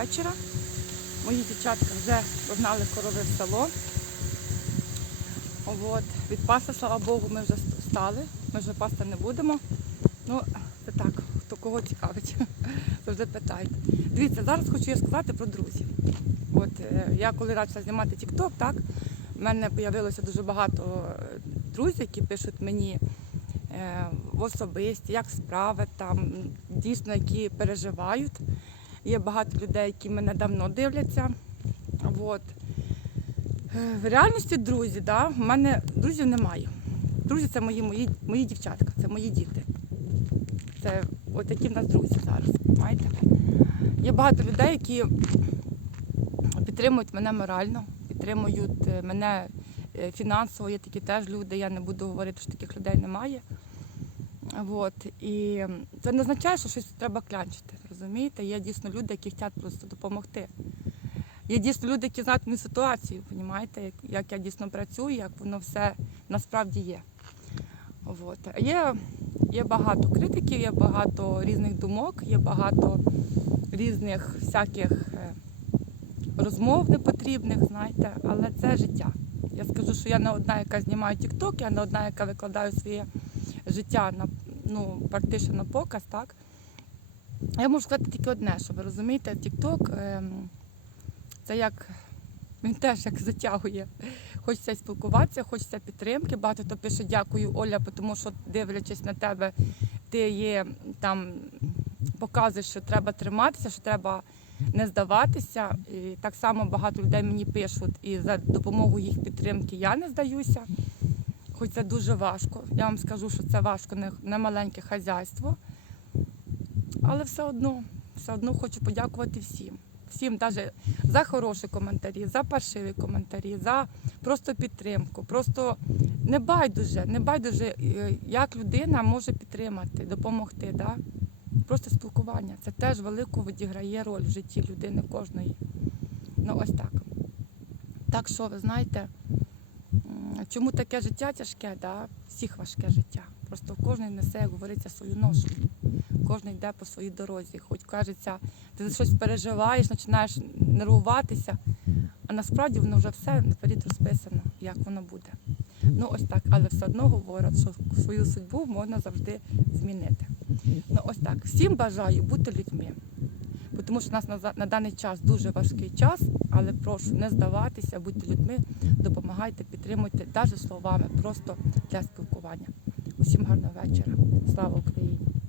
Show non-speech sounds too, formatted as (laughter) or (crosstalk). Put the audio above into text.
вечора. Мої дівчатка вже погнали корови в село. От. Від паста, слава Богу, ми вже встали. Ми вже пасти не будемо. Ну, це так, хто кого цікавить, (laughs) завжди питають. Дивіться, зараз хочу я сказати про друзів. От е, я коли почала знімати TikTok, так, в мене з'явилося дуже багато е, друзів, які пишуть мені е, в особисті, як справи там, дійсно, які переживають. Є багато людей, які мене давно дивляться. От. Е, В реальності друзі, да, в мене друзів немає. Друзі це мої, мої, мої дівчатка, це мої діти. Це от такі в нас друзі зараз. Знаєте? Є багато людей, які підтримують мене морально, підтримують е, мене е, фінансово. Є такі теж люди. Я не буду говорити, що таких людей немає. От. І це не означає, що щось треба клянчити. Розумієте? Є дійсно люди, які хочуть просто допомогти. Є дійсно люди, які знають мою ситуацію, розумієте, як, як я дійсно працюю, як воно все насправді є. От. Є, є багато критиків, є багато різних думок, є багато різних всяких е, розмов непотрібних, знаєте, але це життя. Я скажу, що я не одна, яка знімає TikTok, я не одна, яка викладаю своє життя на ну, практично на показ, так? Я можу сказати тільки одне, що ви розумієте, TikTok ем, це як він теж як затягує. Хочеться спілкуватися, хочеться підтримки. Багато хто пише дякую, Оля, тому що дивлячись на тебе, ти є там, показуєш, що треба триматися, що треба не здаватися. І так само багато людей мені пишуть, і за допомогою їх підтримки я не здаюся. Хоч це дуже важко. Я вам скажу, що це важко, не маленьке хазяйство. Але все одно, все одно хочу подякувати всім. Всім навіть за хороші коментарі, за паршиві коментарі, за просто підтримку. Просто не байдуже, не байдуже, е, як людина може підтримати, допомогти. Да? Просто спілкування. Це теж велику відіграє роль в житті людини кожної. Ну ось так. Так що, ви знаєте, чому таке життя тяжке, да? всіх важке життя. Просто кожен несе, як говориться, свою ношу. Кожен йде по своїй дорозі. Хоч кажеться, ти за щось переживаєш, починаєш нервуватися, а насправді воно вже все наперед розписано, як воно буде. Ну ось так, але все одно говорять, що свою судьбу можна завжди змінити. Ну ось так. Всім бажаю бути людьми. Тому що у нас на, даний час дуже важкий час, але прошу не здаватися, будьте людьми, допомагайте, підтримуйте, навіть словами, просто для спілкування. Усім гарного вечора. Слава Україні!